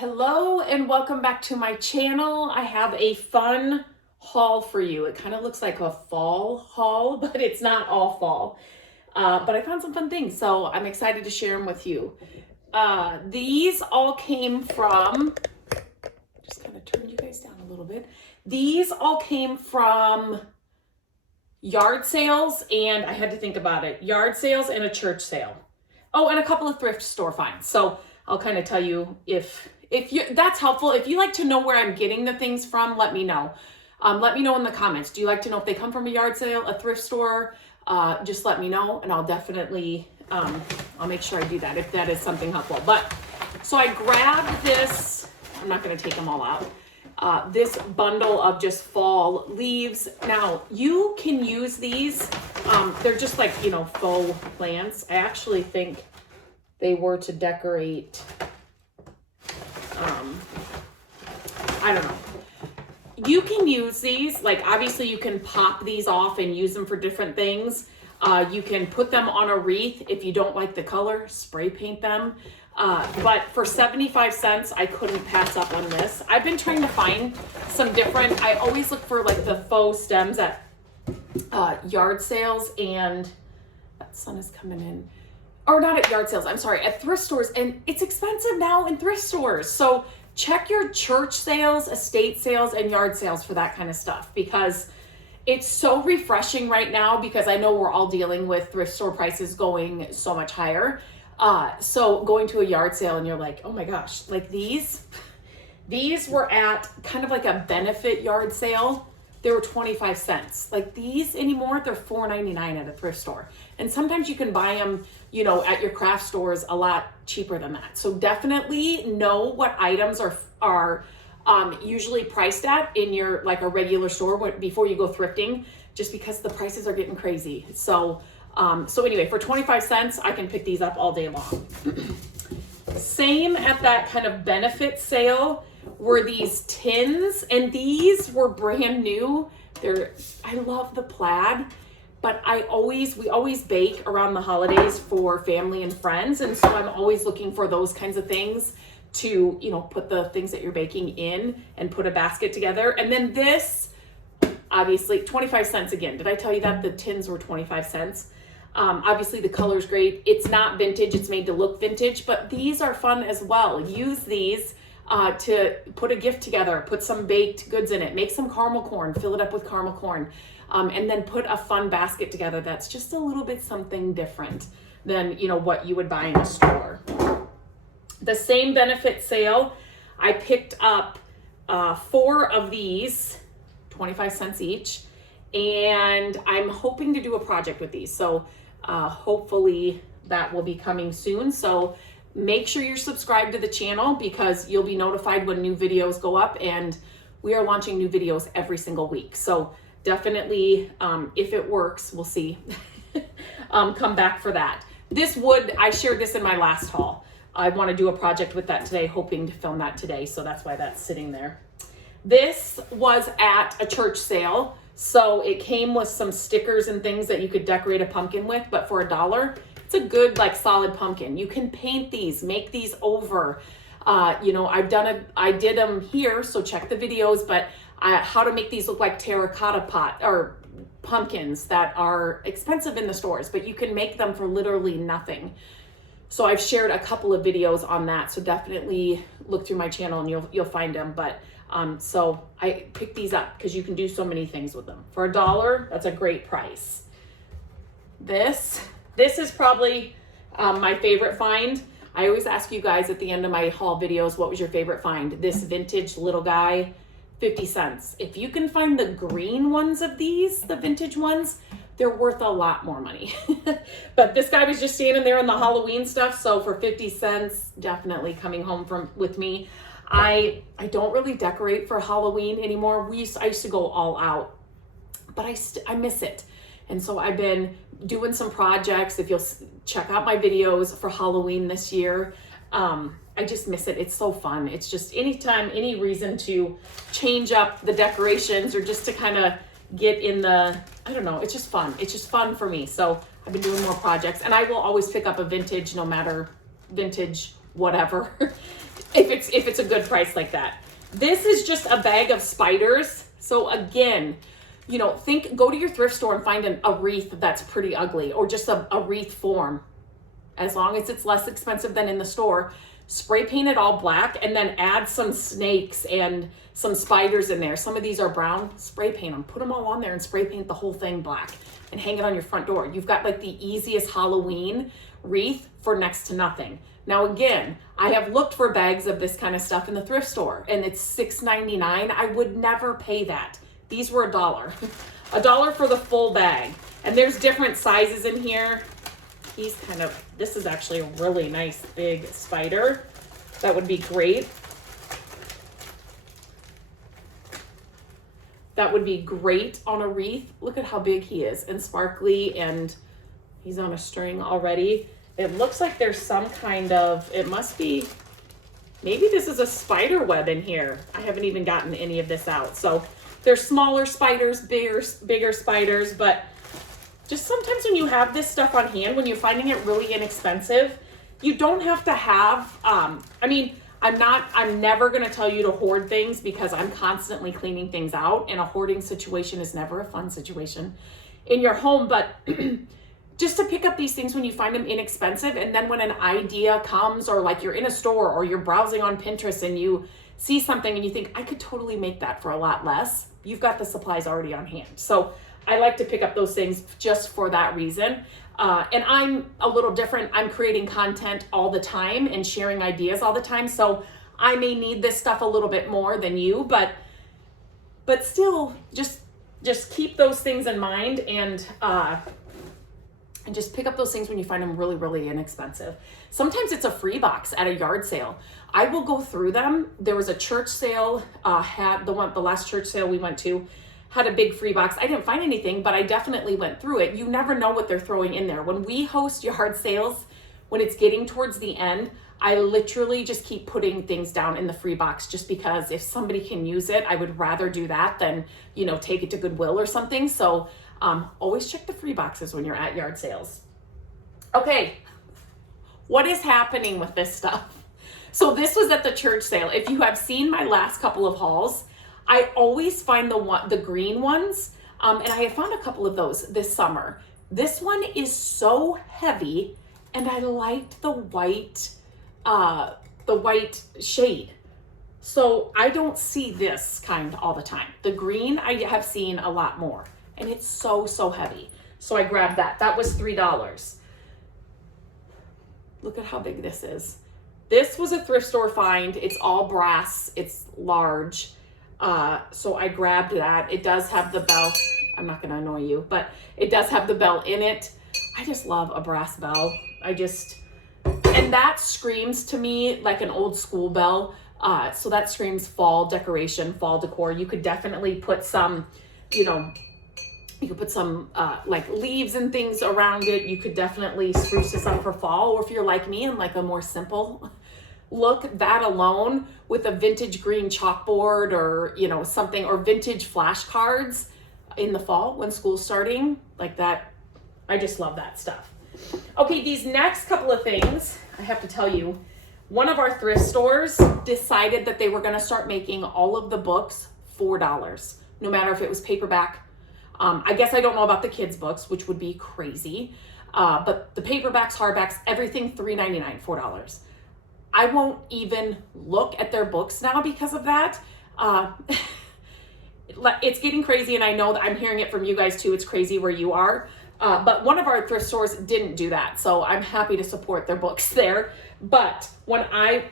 Hello and welcome back to my channel. I have a fun haul for you. It kind of looks like a fall haul, but it's not all fall. But I found some fun things, so I'm excited to share them with you. These all came from, just kind of turn you guys down a little bit. These all came from yard sales, and I had to think about it. Yard sales and a church sale. Oh, and a couple of thrift store finds. So I'll kind of tell you if that's helpful. If you like to know where I'm getting the things from, let me know. Let me know in the comments. Do you like to know if they come from a yard sale, a thrift store? Just let me know, and I'll definitely, I'll make sure I do that if that is something helpful. But, so I grabbed this, I'm not going to take them all out, this bundle of just fall leaves. Now, you can use these. They're just like, you know, faux plants. I actually think they were to decorate, I don't know. You can use these, like obviously you can pop these off and use them for different things. You can put them on a wreath. If you don't like the color, spray paint them. But for 75 cents, I couldn't pass up on this. I've been trying to find some different, I always look for like the faux stems at yard sales, and that sun is coming in. Or not at yard sales, I'm sorry, at thrift stores. And it's expensive now in thrift stores. So check your church sales, estate sales, and yard sales for that kind of stuff, because it's so refreshing right now, because I know we're all dealing with thrift store prices going so much higher. So going to a yard sale and you're like, oh my gosh, like these were at kind of like a benefit yard sale. They were 25 cents. Like these anymore, they're $4.99 at a thrift store. And sometimes you can buy them, you know, at your craft stores a lot cheaper than that. So definitely know what items are usually priced at in your, like a regular store before you go thrifting, just because the prices are getting crazy. So, so anyway, for 25 cents, I can pick these up all day long. Same at that kind of benefit sale were these tins, and these were brand new. I love the plaid, but we always bake around the holidays for family and friends, and so I'm always looking for those kinds of things to, you know, put the things that you're baking in and put a basket together. And then this, obviously 25 cents again. Did I tell you that the tins were 25 cents? Obviously the color's great. It's not vintage, it's made to look vintage, but these are fun as well. Use these to put a gift together, put some baked goods in it, make some caramel corn, fill it up with caramel corn, and then put a fun basket together that's just a little bit something different than, you know, what you would buy in a store. The same benefit sale, I picked up 4 of these, 25 cents each, and I'm hoping to do a project with these. So hopefully that will be coming soon. So make sure you're subscribed to the channel, because you'll be notified when new videos go up, and we are launching new videos every single week. So definitely, if it works, we'll see, come back for that. I shared this in my last haul. I want to do a project with that today, hoping to film that today. So that's why that's sitting there. This was at a church sale. So it came with some stickers and things that you could decorate a pumpkin with, but for $1, it's a good, like, solid pumpkin. You can paint these, make these over. You know, I did them here, so check the videos, but how to make these look like terracotta pumpkins that are expensive in the stores, but you can make them for literally nothing. So I've shared a couple of videos on that, so definitely look through my channel and you'll find them. But so I picked these up because you can do so many things with them. For $1, that's a great price. This is probably my favorite find. I always ask you guys at the end of my haul videos, what was your favorite find? This vintage little guy, 50 cents. If you can find the green ones of these, the vintage ones, they're worth a lot more money. But this guy was just standing there in the Halloween stuff. So for 50 cents, definitely coming home with me. I don't really decorate for Halloween anymore. I used to go all out, but I miss it. And so I've been doing some projects. If you'll check out my videos for Halloween this year, I just miss it. It's so fun. It's just anytime, any reason to change up the decorations, or just to kind of get in the, I don't know, it's just fun. It's just fun for me. So I've been doing more projects, and I will always pick up a vintage, no matter vintage, whatever. if it's a good price like that. This is just a bag of spiders. So again, you know, go to your thrift store and find a wreath that's pretty ugly, or just a wreath form. As long as it's less expensive than in the store, spray paint it all black, and then add some snakes and some spiders in there. Some of these are brown, spray paint them, put them all on there and spray paint the whole thing black and hang it on your front door. You've got like the easiest Halloween wreath for next to nothing. Now again, I have looked for bags of this kind of stuff in the thrift store, and it's $6.99. I would never pay that. These were $1. $1 for the full bag. And there's different sizes in here. This is actually a really nice big spider. That would be great. That would be great on a wreath. Look at how big he is and sparkly, and he's on a string already. It looks like there's some kind of, it must be, maybe this is a spider web in here. I haven't even gotten any of this out. So there's smaller spiders, bigger spiders, but just sometimes when you have this stuff on hand, when you're finding it really inexpensive, you don't have to have, I mean, I'm never going to tell you to hoard things, because I'm constantly cleaning things out, and a hoarding situation is never a fun situation in your home. But just to pick up these things when you find them inexpensive, and then when an idea comes, or like you're in a store or you're browsing on Pinterest and you see something and you think, I could totally make that for a lot less, you've got the supplies already on hand. So I like to pick up those things just for that reason. And I'm a little different. I'm creating content all the time and sharing ideas all the time. So I may need this stuff a little bit more than you, but still just keep those things in mind, and just pick up those things when you find them really, really inexpensive. Sometimes it's a free box at a yard sale. I will go through them. There was a church sale, the last church sale we went to had a big free box. I didn't find anything, but I definitely went through it. You never know what they're throwing in there. When we host yard sales, when it's getting towards the end, I literally just keep putting things down in the free box, just because if somebody can use it, I would rather do that than, you know, take it to Goodwill or something. So always check the free boxes when you're at yard sales. Okay, what is happening with this stuff? So this was at the church sale. If you have seen my last couple of hauls, I always find the green ones, and I have found a couple of those this summer. This one is so heavy, and I liked the white shade. So I don't see this kind all the time. The green I have seen a lot more, and it's so heavy. So I grabbed that. That was $3. Look at how big this is. This was a thrift store find. It's all brass. It's large. So I grabbed that. It does have the bell. I'm not going to annoy you, but it does have the bell in it. I just love a brass bell. And that screams to me like an old school bell. So that screams fall decoration, fall decor. You could definitely put some, you could put some like leaves and things around it. You could definitely spruce this up for fall. Or if you're like me and like a more simple look, that alone with a vintage green chalkboard, or something, or vintage flashcards in the fall when school's starting, like that. I just love that stuff. Okay, these next couple of things, I have to tell you, one of our thrift stores decided that they were going to start making all of the books $4, no matter if it was paperback. I guess I don't know about the kids' books, which would be crazy, but the paperbacks, hardbacks, everything $3.99, $4. I won't even look at their books now because of that. It's getting crazy, and I know that I'm hearing it from you guys too. It's crazy where you are. But one of our thrift stores didn't do that, so I'm happy to support their books there. But when I'm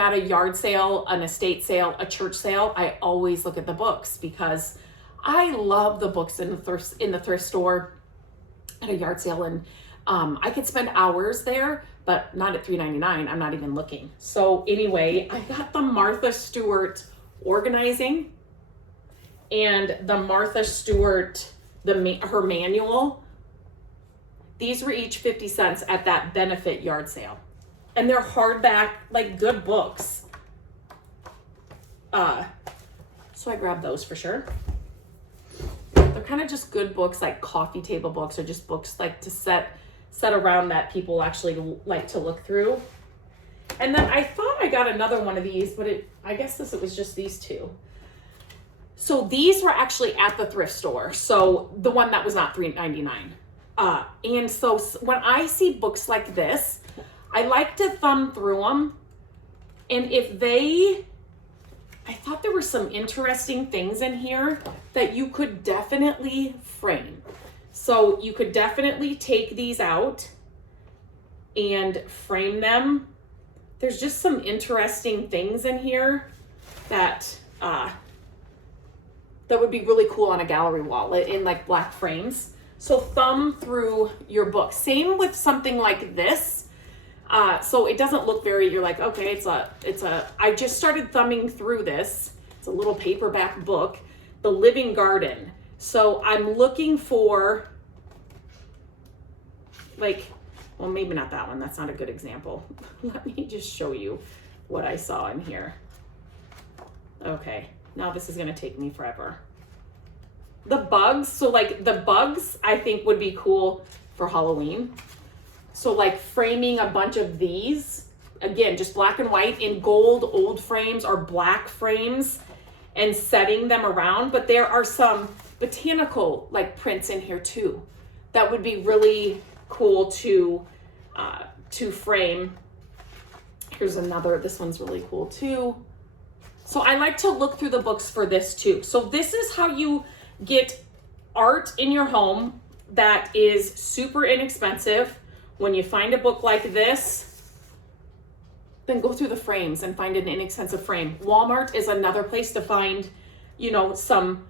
at a yard sale, an estate sale, a church sale, I always look at the books, because I love the books in the thrift store at a yard sale, and I could spend hours there, but not at $3.99. I'm not even looking. So anyway, I got the Martha Stewart organizing and the Martha Stewart, her manual. These were each 50 cents at that benefit yard sale. And they're hardback, like good books. So I grabbed those for sure. They're kind of just good books, like coffee table books, or just books like to set around that people actually like to look through. And then I thought I got another one of these, but I guess it was just these two. So these were actually at the thrift store. So the one that was not $3.99. And so when I see books like this, I like to thumb through them. And I thought there were some interesting things in here that you could definitely frame. So you could definitely take these out and frame them. There's just some interesting things in here that would be really cool on a gallery wall in like black frames. So thumb through your book. Same with something like this. So it doesn't look very, you're like, okay, I just started thumbing through this. It's a little paperback book, The Living Garden. So I'm looking for like, well, maybe not that one. That's not a good example. Let me just show you what I saw in here. Okay, now this is gonna take me forever. The bugs, so like the bugs I think would be cool for Halloween. So like framing a bunch of these, again, just black and white in gold, old frames or black frames and setting them around. But there are some botanical like prints in here too. That would be really cool to frame. Here's another, this one's really cool too. So I like to look through the books for this too. So this is how you get art in your home that is super inexpensive. When you find a book like this, then go through the frames and find an inexpensive frame. Walmart is another place to find, you know, some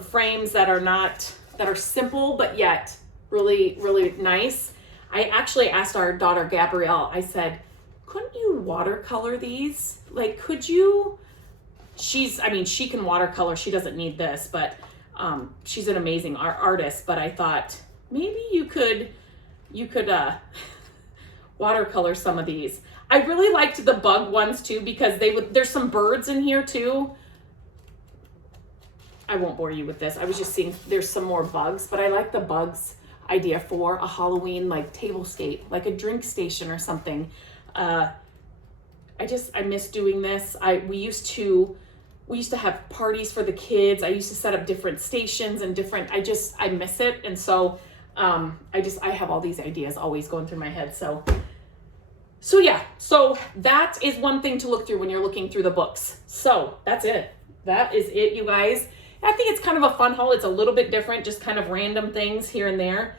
frames that are simple, but yet really, really nice. I actually asked our daughter, Gabrielle, I said, couldn't you watercolor these? Like, could you? She can watercolor. She doesn't need this, but she's an amazing artist. But I thought maybe you could watercolor some of these. I really liked the bug ones too, because there's some birds in here too. I won't bore you with this. I was just seeing there's some more bugs, but I like the bugs idea for a Halloween like tablescape, like a drink station or something. I miss doing this. We used to have parties for the kids. I used to set up different stations and I miss it. And so I have all these ideas always going through my head. So yeah, so that is one thing to look through when you're looking through the books. So that's it. That is it, you guys. I think it's kind of a fun haul. It's a little bit different, just kind of random things here and there.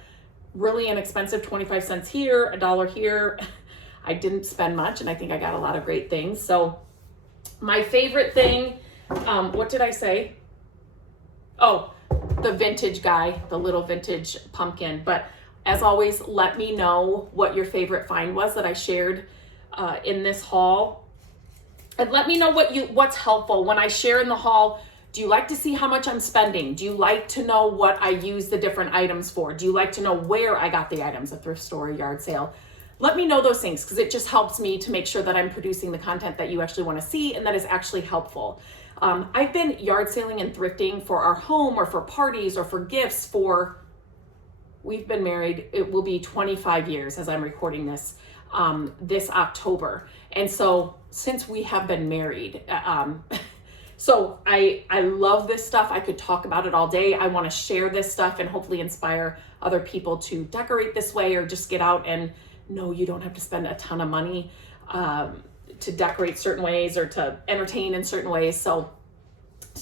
Really inexpensive, 25 cents here, $1 here. I didn't spend much, and I think I got a lot of great things. So my favorite thing, what did I say? Oh, the vintage guy, the little vintage pumpkin. But as always, let me know what your favorite find was that I shared in this haul. And let me know what's helpful when I share in the haul. Do you like to see how much I'm spending? Do you like to know what I use the different items for? Do you like to know where I got the items, a thrift store, a yard sale? Let me know those things, because it just helps me to make sure that I'm producing the content that you actually want to see and that is actually helpful. I've been yard selling and thrifting for our home or for parties or for gifts we've been married, it will be 25 years as I'm recording this, this October. And so since we have been married, so I love this stuff. I could talk about it all day. I want to share this stuff and hopefully inspire other people to decorate this way or just get out and know you don't have to spend a ton of money to decorate certain ways or to entertain in certain ways. So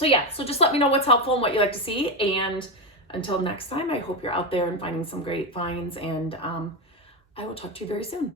yeah, so just let me know what's helpful and what you like to see. And until next time, I hope you're out there and finding some great finds, and I will talk to you very soon.